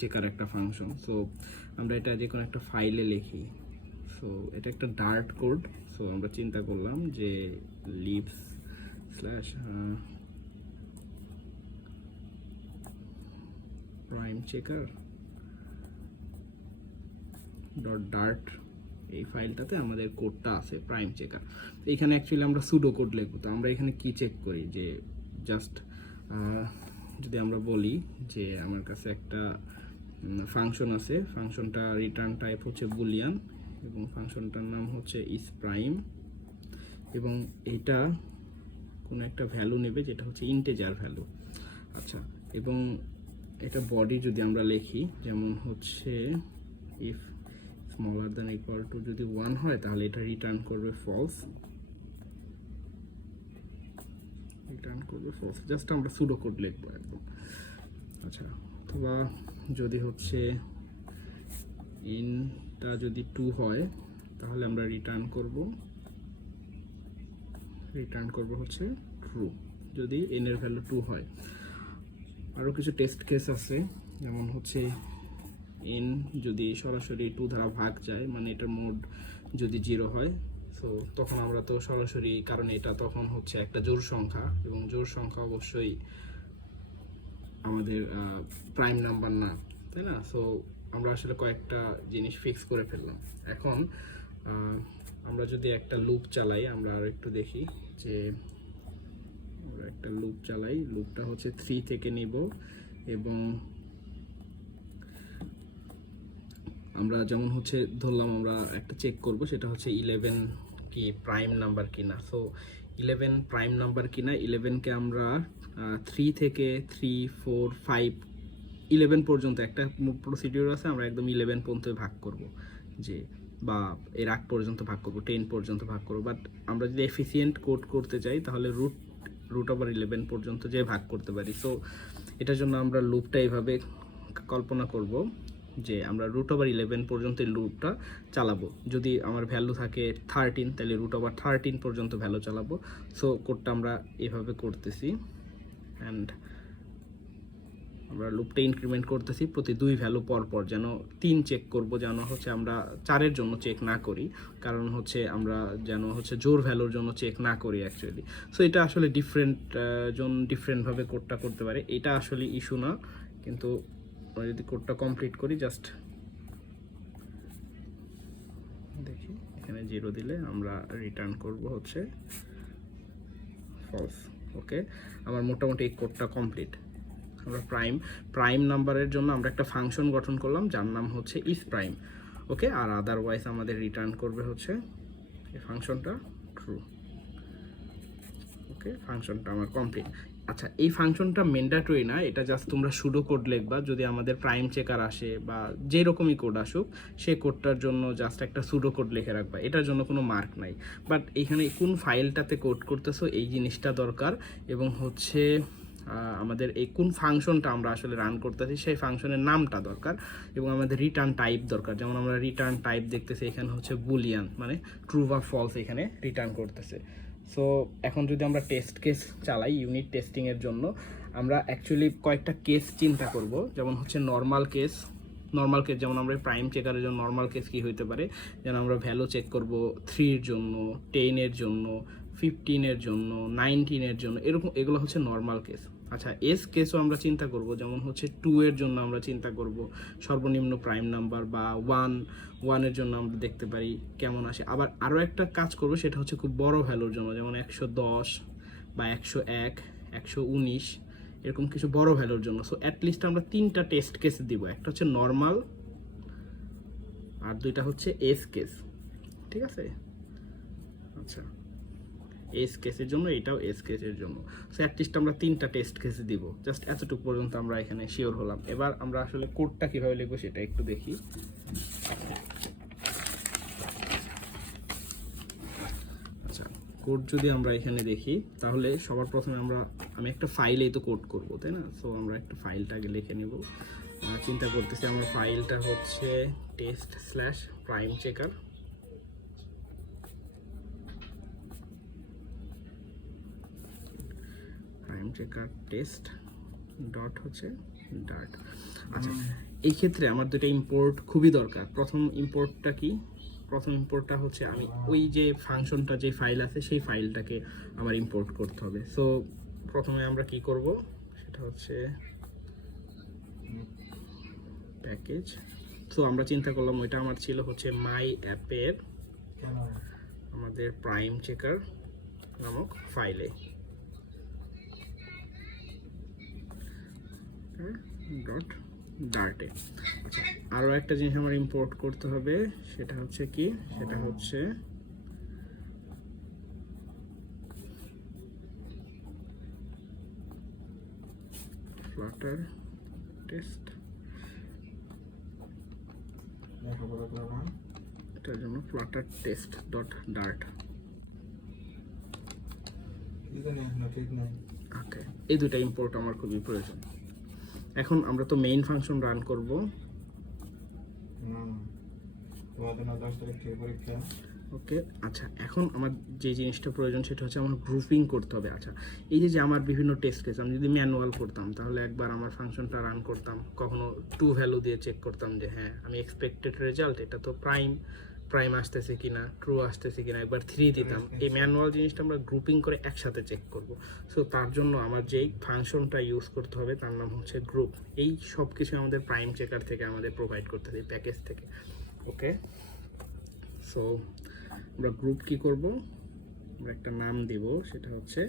Checker একটা function. So আমরা এটা যে কোনো একটা ফাইলে লিখি। সো এটা একটা ডার্ট কোড। সো আমরা চিন্তা করলাম যে libs slash prime checker dot dart, এই ফাইলটাতে আমাদের কোডটা আছে প্রাইম চেকার। এইখানে অ্যাকচুয়ালি আমরা সুডো কোড লিখবো। তো আমরা এখানে কি চেক করি যে জাস্ট যদি আমরা বলি যে আমার কাছে একটা ফাংশন আছে, ফাংশনটা রিটার্ন টাইপ হচ্ছে বুলিয়ান এবং ফাংশনটার নাম হচ্ছে ইস প্রাইম, এবং এইটা কোনো একটা ভ্যালু নেবে যেটা হচ্ছে ইন্টিজার ভ্যালু। আচ্ছা, এবং এটা বডি যদি আমরা লিখি যেমন হচ্ছে if smaller than equal to যদি 1 হয় তাহলে এটা রিটার্ন করবে ফলস, জাস্ট আমরা সুডো কোড লিখবো একদম। আচ্ছা, অথবা যদি হচ্ছে ইনটা যদি 2 হয় তাহলে আমরা রিটার্ন করব হচ্ছে ট্রু যদি n এর ভ্যালু 2 হয়। আরও কিছু টেস্ট কেস আছে, যেমন হচ্ছে n যদি সরাসরি 2 দ্বারা ভাগ যায়, মানে এটার মোড যদি 0 হয়, সো তখন আমরা তো সরাসরি, কারণ এটা তখন হচ্ছে একটা জোড় সংখ্যা এবং জোড় সংখ্যা অবশ্যই আমাদের প্রাইম নাম্বার না, তাই না? সো আমরা আসলে কয়েকটা জিনিস ফিক্স করে ফেললাম। এখন আমরা যদি একটা লুপ চালাই, আমরা আর একটু দেখি যে আমরা একটা লুপ চালাই, লুপটা হচ্ছে 3 থেকে নিব এবং আমরা যেমন হচ্ছে ধরলাম আমরা একটা চেক করব, সেটা হচ্ছে 11 কি প্রাইম নাম্বার কিনা। সো 11 প্রাইম নাম্বার কিনা, 11কে আমরা 3 থেকে 3, 4, 5, 11 পর্যন্ত একটা প্রসিডিউর আছে, আমরা একদম 11 পর্যন্ত ভাগ করব, যে বা এর আগ পর্যন্ত ভাগ করব, 10 পর্যন্ত ভাগ করব। বাট আমরা যদি এফিসিয়েন্ট কোড করতে চাই তাহলে রুট ওভার 11 পর্যন্ত যে ভাগ করতে পারি। সো এটার জন্য আমরা লুপটা এইভাবে কল্পনা করব যে আমরা রুট ওভার 11 পর্যন্ত লুপটা চালাবো। যদি আমার ভ্যালু থাকে 13 তাহলে রুট ওভার 13 পর্যন্ত ভ্যালু চালাবো। সো কোডটা আমরা এভাবে করতেছি অ্যান্ড আমরা লুপটা ইনক্রিমেন্ট করতেছি প্রতি 2 ভ্যালু পর পর, যেন 3 চেক করব, যেন হচ্ছে আমরা 4-এর জন্য চেক না করি, কারণ হচ্ছে আমরা যেন হচ্ছে জোর ভ্যালুর জন্য চেক না করি অ্যাকচুয়ালি। সো এটা আসলে ডিফারেন্টভাবে কোডটা করতে পারে, এটা আসলে ইস্যু না। কিন্তু আমরা যদি কোডটা কমপ্লিট করি, জাস্ট দেখি এখানে 0 দিলে আমরা রিটার্ন করব হচ্ছে ফলস। ওকে, আমার মোটামুটি এই কোডটা কমপ্লিট। আমরা প্রাইম নাম্বারের জন্য আমরা একটা ফাংশন গঠন করলাম যার নাম হচ্ছে ইস প্রাইম। ওকে, আর আদারওয়াইজ আমাদের রিটার্ন করবে হচ্ছে এই ফাংশনটা ট্রু। ওকে, ফাংশনটা আমার কমপ্লিট। আচ্ছা, এই ফাংশনটা ম্যান্ডেটরি না, এটা জাস্ট তোমরা সুডো কোড লিখবা। যদি আমাদের প্রাইম চেকার আসে বা যে রকমই কোড আসুক, সেই কোডটার জন্য জাস্ট একটা সুডো কোড লিখে রাখবা, এটার জন্য কোনো মার্ক নাই। বাট এখানে কোন ফাইলটাতে কোড করতেছো এই জিনিসটা দরকার, এবং হচ্ছে আমাদের এই কোন ফাংশনটা আমরা আসলে রান করতেছি সেই ফাংশনের নামটা দরকার, এবং আমাদের রিটার্ন টাইপ দরকার। যেমন আমরা রিটার্ন টাইপ দেখতেছি এখানে হচ্ছে বুলিয়ান, মানে ট্রু বা ফলস এখানে রিটার্ন করতেছে। সো এখন যদি আমরা টেস্ট কেস চালাই ইউনিট টেস্টিংয়ের জন্য, আমরা অ্যাকচুয়ালি কয়েকটা কেস চিন্তা করব। যেমন হচ্ছে নর্মাল কেস, যেমন আমরা প্রাইম চেকারের জন্য নর্মাল কেস কী হইতে পারে, যেন আমরা ভ্যালু চেক করব 3-এর জন্য, 10-এর জন্য, 15-এর জন্য, 19-এর জন্য, এরকম এগুলো হচ্ছে নর্মাল কেস। আচ্ছা, এস কেসও আমরা চিন্তা করব, যেমন হচ্ছে 2-এর জন্য আমরা চিন্তা করব সর্বনিম্ন প্রাইম নাম্বার, বা 1-এর জন্য আমরা দেখতে পারি কেমন আসে। আবার আরও একটা কাজ করব, সেটা হচ্ছে খুব বড় ভ্যালুর জন্য, যেমন 110 বা 101, 119, এরকম কিছু বড় ভ্যালুর জন্য। সো অ্যাটলিস্ট আমরা 3টা টেস্ট কেস দিব, একটা হচ্ছে নর্মাল আর 2টা হচ্ছে এস কেস। ঠিক আছে? আচ্ছা, এস কেসের জন্য, এটাও এস কেসের জন্য। সো অ্যাটলিস্ট আমরা 3টা টেস্ট কেস দিব। জাস্ট এতটুকু পর্যন্ত আমরা এখানে শিওর হলাম। এবার আমরা আসলে কোডটা কীভাবে লিখবো সেটা একটু দেখি। আচ্ছা, কোড যদি আমরা এখানে দেখি তাহলে সবার প্রথমে আমি একটা ফাইলেই তো কোড করব, তাই না? সো আমরা একটা ফাইলটাকে লিখে নেব। চিন্তা করতেছি আমরা ফাইলটা হচ্ছে টেস্ট/প্রাইম চেকার। চেকার টেস্ট ডট হচ্ছে ডার্ট। আচ্ছা, এই ক্ষেত্রে আমার দুটো ইম্পোর্ট খুবই দরকার। প্রথম ইম্পোর্টটা কি? প্রথম ইম্পোর্টটা হচ্ছে আমি ওই যে ফাংশনটা যে ফাইল আছে সেই ফাইলটাকে আমার ইম্পোর্ট করতে হবে। সো প্রথমে আমরা কি করব, সেটা হচ্ছে প্যাকেজ। সো আমরা চিন্তা করলাম ওইটা আমার ছিল হচ্ছে মাই অ্যাপের আমাদের প্রাইম চেকার নামক ফাইলে ডট ডার্টে। আচ্ছা, আরও একটা জিনিস আমার ইম্পোর্ট করতে হবে, সেটা হচ্ছে কি, সেটা হচ্ছে ফ্লাটার টেস্ট। এটার জন্য ফ্লাটার টেস্ট ডট ডার্ট। ওকে, এই দুটা ইম্পোর্ট আমার খুবই প্রয়োজন। এখন আমরা তো মেইন ফাংশন রান করব। ওকে, আচ্ছা, এখন আমার যে জিনিসটা প্রয়োজন সেটা হচ্ছে আমার গ্রুপিং করতে হবে। আচ্ছা, এই যে আমার বিভিন্ন টেস্ট কেস আমি যদি ম্যানুয়াল করতাম তাহলে একবার আমার ফাংশনটা রান করতাম, কখনো টু ভ্যালু দিয়ে চেক করতাম যে হ্যাঁ আমি এক্সপেক্টেড রেজাল্ট এটা তো প্রাইম আসতেছে কিনা, ট্রু আসতেছে কিনা, একবার 3 দিতাম। এই ম্যানুয়াল জিনিসটা আমরা গ্রুপিং করে একসাথে চেক করব। সো তার জন্য আমার যেই ফাংশনটা ইউজ করতে হবে তার নাম হচ্ছে গ্রুপ। এই সব কিছু আমাদের প্রাইম চেকার থেকে আমাদের প্রোভাইড করতে হবে, প্যাকেজ থেকে। ওকে, সো আমরা গ্রুপ কি করব, আমরা একটা নাম দিব, সেটা হচ্ছে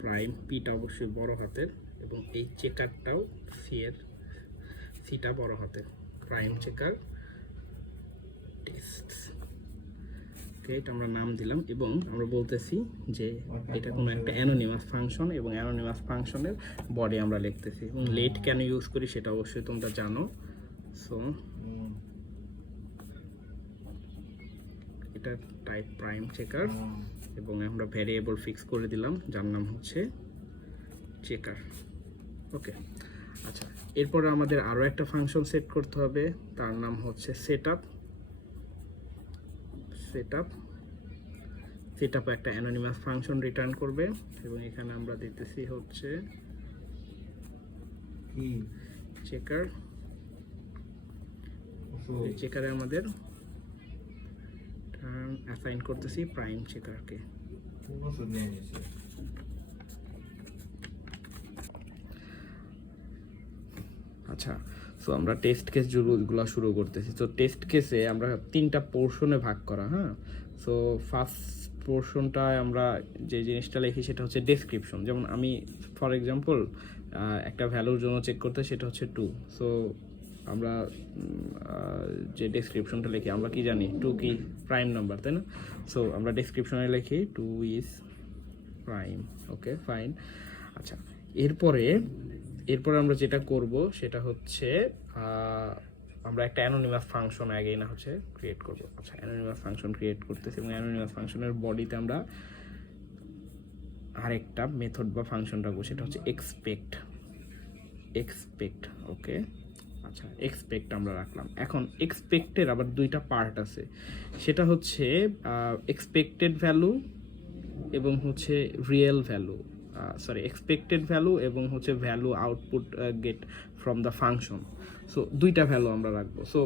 প্রাইম। পিটা অবশ্যই বড় হাতের এবং এই চেকারটাও সিটা বড় হাতের, প্রাইম চেকার টেস্ট। ওকে, এটা আমরা নাম দিলাম এবং আমরা বলতেছি যে এটা কোনো একটা অ্যানোনিমাস ফাংশন এবং অ্যানোনিমাস ফাংশনের বডি আমরা লিখতেছি। এবং লেট কেন ইউজ করি সেটা অবশ্যই তোমরা জানো। সো এটা টাইপ প্রাইম চেকার এবং আমরা ভ্যারিয়েবল ফিক্স করে দিলাম যার নাম হচ্ছে চেকার। ওকে, আচ্ছা, এরপরে আমাদের আরও একটা ফাংশন সেট করতে হবে, তার নাম হচ্ছে সেটআপ একটা অ্যানোনিমাস ফাংশন রিটার্ন করবে এবং এখানে আমরা দিতেছি হচ্ছে চেকার। চেকারে আমাদের অ্যাসাইন করতেছি প্রাইম চেকারকে। আচ্ছা, সো আমরা টেস্ট কেস যেগুলো শুরু করতেছি। তো টেস্ট কেসে আমরা 3টা পোর্শনে ভাগ করা। হ্যাঁ, সো ফার্স্ট পোর্শনটায় আমরা যে জিনিসটা লিখি সেটা হচ্ছে ডেসক্রিপশন। যেমন আমি ফর এক্সাম্পল একটা ভ্যালুর জন্য চেক করতে, সেটা হচ্ছে 2। সো আমরা যে ডেসক্রিপশনটা লিখি আমরা কি জানি 2 কি প্রাইম নাম্বার, তাই না? সো আমরা ডেসক্রিপশনে লিখি 2 ইজ প্রাইম। Okay, fine. আচ্ছা, এরপরে আমরা যেটা করব সেটা হচ্ছে আমরা একটা অ্যানোনিমাস ফাংশন আগে না হচ্ছে ক্রিয়েট করব। আচ্ছা, অ্যানোনিমাস ফাংশন ক্রিয়েট করতেছি এবং অ্যানোনিমাস ফাংশনের বডিতে আমরা আরেকটা মেথড বা ফাংশন রাখবো, সেটা হচ্ছে এক্সপেক্ট। ওকে, আচ্ছা, এক্সপেক্ট আমরা রাখলাম। এখন এক্সপেক্টের আবার 2টা পার্ট আছে, সেটা হচ্ছে এক্সপেক্টেড ভ্যালু এবং হচ্ছে রিয়েল ভ্যালু, এক্সপেক্টেড ভ্যালু এবং হচ্ছে value output get from the function. So 2টা ভ্যালু আমরা রাখবো। সো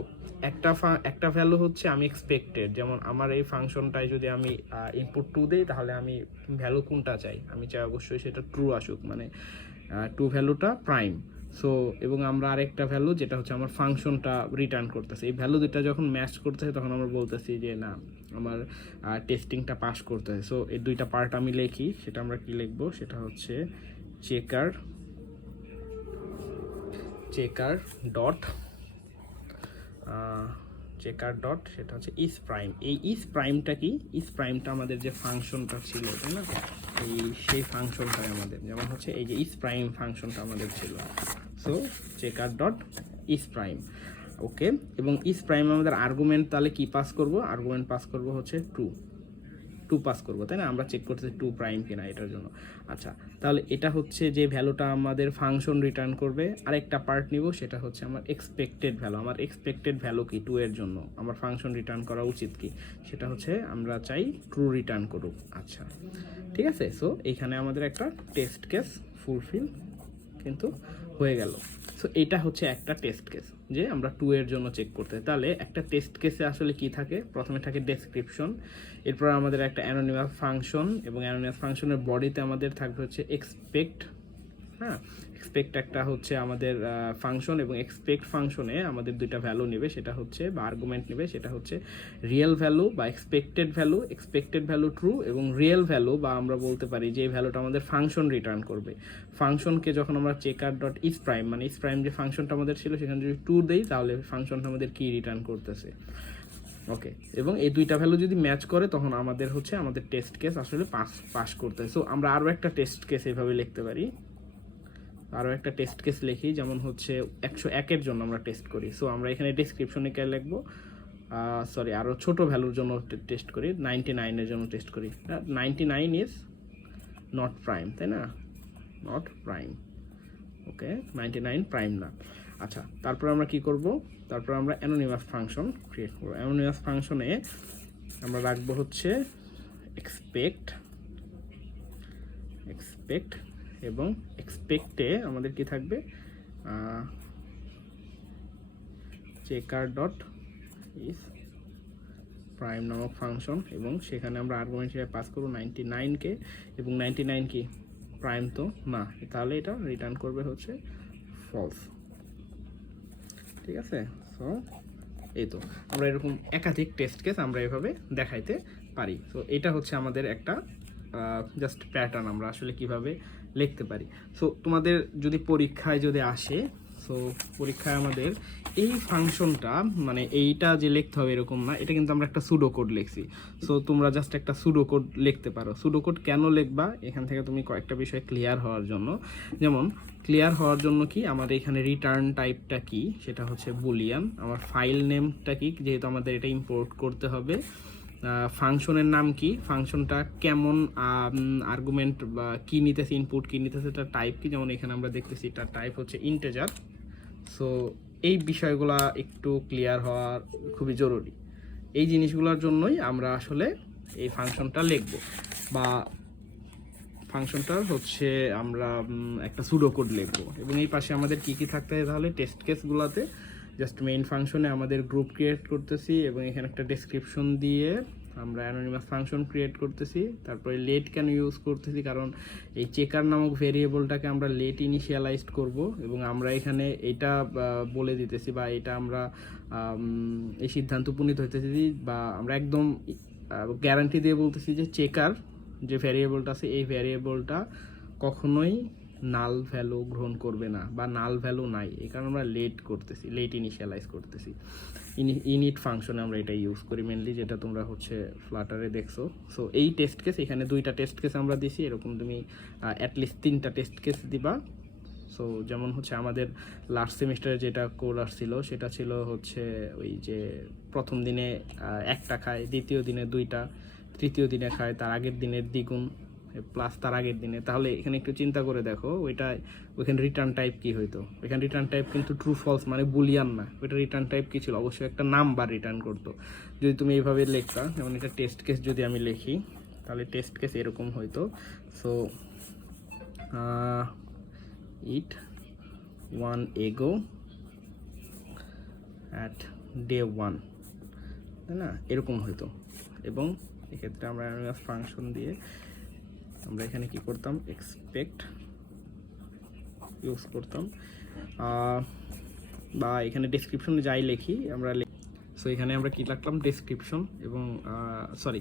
একটা ভ্যালু হচ্ছে আমি এক্সপেক্টেড, যেমন আমার এই ফাংশনটায় যদি আমি ইনপুট 2 দিই তাহলে আমি ভ্যালু কোনটা চাই, আমি চাই অবশ্যই সেটা ট্রু আসুক, মানে 2 ভ্যালুটা প্রাইম। সো এবং আমরা আরেকটা ভ্যালু যেটা হচ্ছে আমার ফাংশনটা রিটার্ন করতেছে, এই ভ্যালু দুটা যখন ম্যাচ করতেছে তখন আমরা বলতেছি যে না আমার টেস্টিংটা পাস করতে হয়। সো এই 2টা পার্ট আমি লিখি, সেটা আমরা কি লিখবো, সেটা হচ্ছে চেকার ডট সেটা হচ্ছে ইজ প্রাইম। এই ইজ প্রাইমটা কি, ইজ প্রাইমটা আমাদের যে ফাংশনটা ছিল, তাই না, সেই ফাংশনটাই আমাদের, যেমন হচ্ছে এই যে ইজ প্রাইম ফাংশনটা আমাদের ছিল। So checker dot is prime. Okay, এবং ইজ প্রাইম আমাদের আর্গুমেন্ট তাহলে কি পাস করব, আর্গুমেন্ট পাস করব হচ্ছে 2 পাস করবো, তাই না? আমরা চেক করতেছি 2 প্রাইম কিনা এটার জন্য। আচ্ছা, তাহলে এটা হচ্ছে যে ভ্যালুটা আমাদের ফাংশন রিটার্ন করবে। আরেকটা পার্ট নিব, সেটা হচ্ছে আমার এক্সপেক্টেড ভ্যালু। আমার এক্সপেক্টেড ভ্যালু কি 2 এর জন্য আমার ফাংশন রিটার্ন করা উচিত কি, সেটা হচ্ছে আমরা চাই ট্রু রিটার্ন করুক। আচ্ছা, ঠিক আছে। সো এইখানে আমাদের একটা টেস্ট কেস ফুলফিল কিন্তু হয়ে গেল। সো এটা হচ্ছে একটা টেস্ট কেস, যে আমরা 2 এর জন্য চেক করতে। তাহলে একটা টেস্ট কেসে আসলে কি থাকে, প্রথমে থাকে ডেসক্রিপশন, এরপর আমাদের একটা অ্যানোনিমাস ফাংশন, এবং অ্যানোনিমাস ফাংশনের বডিতে আমাদের থাকবে হচ্ছে এক্সপেক্ট। হ্যাঁ, এক্সপেক্ট একটা হচ্ছে আমাদের ফাংশন, এবং এক্সপেক্ট ফাংশনে আমাদের দুইটা ভ্যালু নেবে, সেটা হচ্ছে বা আর্গুমেন্ট নেবে, সেটা হচ্ছে রিয়েল ভ্যালু বা এক্সপেক্টেড ভ্যালু ট্রু, এবং রিয়েল ভ্যালু বা আমরা বলতে পারি যে ভ্যালুটা আমাদের ফাংশন রিটার্ন করবে। ফাংশনকে যখন আমরা চেকার ডট ইস প্রাইম, মানে ইস প্রাইম যে ফাংশনটা আমাদের ছিল সেখানে যদি ট্রু দেই, তাহলে ফাংশনটা আমাদের কি রিটার্ন করতেছে। ওকে, এবং এই দুইটা ভ্যালু যদি ম্যাচ করে তখন আমাদের হচ্ছে আমাদের টেস্ট কেস আসলে পাস করতে হয়। সো আমরা আরও একটা টেস্ট কেস এইভাবে লিখতে পারি, আরও একটা টেস্ট কেস লিখি, যেমন হচ্ছে 101-এর জন্য আমরা টেস্ট করি। সো আমরা এখানে ডেসক্রিপশনে কে লিখবো, সরি আরও ছোট ভ্যালুর জন্য টেস্ট করি, 99-এর জন্য টেস্ট করি। 99 ইজ নট প্রাইম, তাই না, নট প্রাইম। ওকে, 99 প্রাইম না। আচ্ছা, তারপর আমরা কি করব, তারপর আমরা অ্যানোনিমাস ফাংশন ক্রিয়েট করব। অ্যানোনিমাস ফাংশনে আমরা রাখবো হচ্ছে এক্সপেক্ট, এবং এক্সপেক্টে আমাদের কি থাকবে, চেকার ডট ইস প্রাইম নামক ফাংশন, এবং সেখানে আমরা আর্গুমেন্ট হিসেবে পাস করব 99-কে, এবং 99 কি প্রাইম তো না, তাহলে এটা রিটার্ন করবে হচ্ছে ফলস। ঠিক আছে, সো এই তো আমরা এরকম একাধিক টেস্ট কেস আমরা এভাবে দেখাইতে পারি। সো এটা হচ্ছে আমাদের একটা জাস্ট প্যাটার্ন, আমরা আসলে কিভাবে লিখতে পারি। সো তোমাদের যদি পরীক্ষায় যদি আসে, সো পরীক্ষায় আমাদের এই ফাংশনটা মানে এইটা যে লিখতে হবে এরকম না, এটা কিন্তু আমরা একটা সুডো কোড লিখছি। সো তোমরা জাস্ট একটা সুডো কোড লিখতে পারো। সুডো কোড কেন লিখবা, এখান থেকে তুমি কয়েকটা বিষয় ক্লিয়ার হওয়ার জন্য। যেমন ক্লিয়ার হওয়ার জন্য কি, আমার এখানে রিটার্ন টাইপটা কি, সেটা হচ্ছে বুলিয়ান। আমার ফাইল নেমটা কি, যেহেতু আমাদের এটা ইম্পোর্ট করতে হবে। ফাংশনের নাম কি, ফাংশনটা কেমন আর্গুমেন্ট বা কী নিতেছে, ইনপুট কী নিতেছে, এটা টাইপ কি, যেমন এখানে আমরা দেখতেছি এটা টাইপ হচ্ছে ইন্টিজার। সো এই বিষয়গুলা একটু ক্লিয়ার হওয়া খুবই জরুরি। এই জিনিসগুলোর জন্যই আমরা আসলে এই ফাংশনটা লিখব, বা ফাংশনটার হচ্ছে আমরা একটা সুডো কোড লিখব। এবং এই পাশে আমাদের কি কি থাকতে হয়, তাহলে টেস্ট কেসগুলোতে জাস্ট মেইন ফাংশনে আমাদের গ্রুপ ক্রিয়েট করতেছি, এবং এখানে একটা ডেসক্রিপশন দিয়ে আমরা অ্যানোনিমাস ফাংশন ক্রিয়েট করতেছি। তারপরে লেট কেন ইউজ করতেছি, কারণ এই চেকার নামক ভেরিয়েবলটাকে আমরা লেট ইনিশিয়ালাইজড করব, এবং আমরা এখানে এটা বলে দিতেছি, বা এটা আমরা এই সিদ্ধান্ত উপনীত হইতেছি, বা আমরা একদম গ্যারান্টি দিয়ে বলতেছি যে চেকার যে ভ্যারিয়েবলটা আছে এই ভ্যারিয়েবলটা কখনোই নাল ভ্যালু গ্রহণ করবে না, বা নাল ভ্যালু নাই, এই কারণে আমরা লেট ইনিশিয়ালাইজ করতেছি। ইনিট ফাংশনে আমরা এটা ইউজ করি মেনলি, যেটা তোমরা হচ্ছে ফ্লাটারে দেখছো। সো এই টেস্ট কেস, এখানে 2টা টেস্ট কেস আমরা দিছি, এরকম তুমি অ্যাটলিস্ট 3টা টেস্ট কেস দিবা। সো যেমন হচ্ছে আমাদের লাস্ট সেমিস্টারে যেটা কোড আসছিল, সেটা ছিল হচ্ছে ওই যে প্রথম দিনে 1টা খায়, দ্বিতীয় দিনে 2টা, তৃতীয় দিনে খায় তার আগের দিনের দ্বিগুণ প্লাস তার আগের দিনে। তাহলে এখানে একটু চিন্তা করে দেখো, ওইখানে রিটার্ন টাইপ কি হইতো, ওইখানে রিটার্ন টাইপ কিন্তু ট্রু ফলস মানে বুলিয়ান না, ওইটা রিটার্ন টাইপ কি ছিল, অবশ্যই একটা নাম্বার রিটার্ন করতো। যদি তুমি এইভাবে লিখতা, যেমন এটা টেস্ট কেস যদি আমি লিখি, তাহলে টেস্ট কেস এরকম হইতো। সো ইট 1 এগো অ্যাট ডে 1, তাই না, এরকম হইতো। এবং এক্ষেত্রে আমরা ফাংশন দিয়ে আমরা এখানে কি করতাম, এক্সপেক্ট ইউজ করতাম, বা এখানে ডেসক্রিপশনে যাই লিখি আমরা। সো এখানে আমরা কি লিখলাম, ডেসক্রিপশন, এবং সরি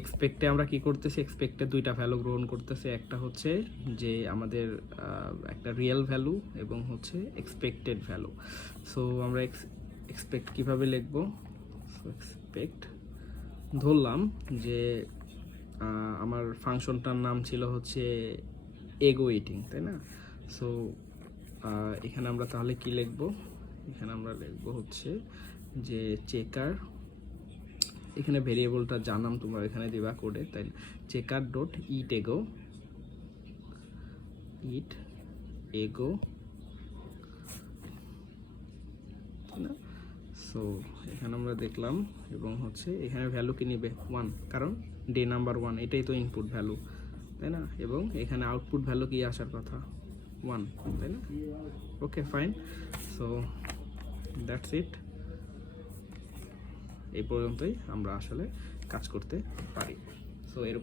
এক্সপেক্টে আমরা কি করতেছি, এক্সপেক্টে 2টা ভ্যালু গ্রহণ করতেছে, একটা হচ্ছে যে আমাদের একটা রিয়েল ভ্যালু, এবং হচ্ছে এক্সপেক্টেড ভ্যালু। সো আমরা এক্সপেক্ট কীভাবে লিখবো, সো এক্সপেক্ট ধরলাম যে আমার ফাংশনটার নাম ছিল হচ্ছে এগো ইটিং, তাই না। সো এখানে আমরা তাহলে কি লিখব, এখানে আমরা লিখব হচ্ছে যে চেকার, এখানে ভেরিয়েবলটা জানাম তোমরা এখানে দিবা কোডে, তাই চেকার ডট ইট এগো, না। সো এখানে আমরা দেখলাম, এবং হচ্ছে এখানে ভ্যালু কি নিবে 1, কারণ ডে নাম্বার 1 এটাই তো ইনপুট ভ্যালু, তাই না। এবং এখানে আউটপুট ভ্যালু কি আসার কথা, 1, তাই না? Okay fine, so that's it, এই পর্যন্তই আমরা আসলে কাজ করতে পারি। সো এরকম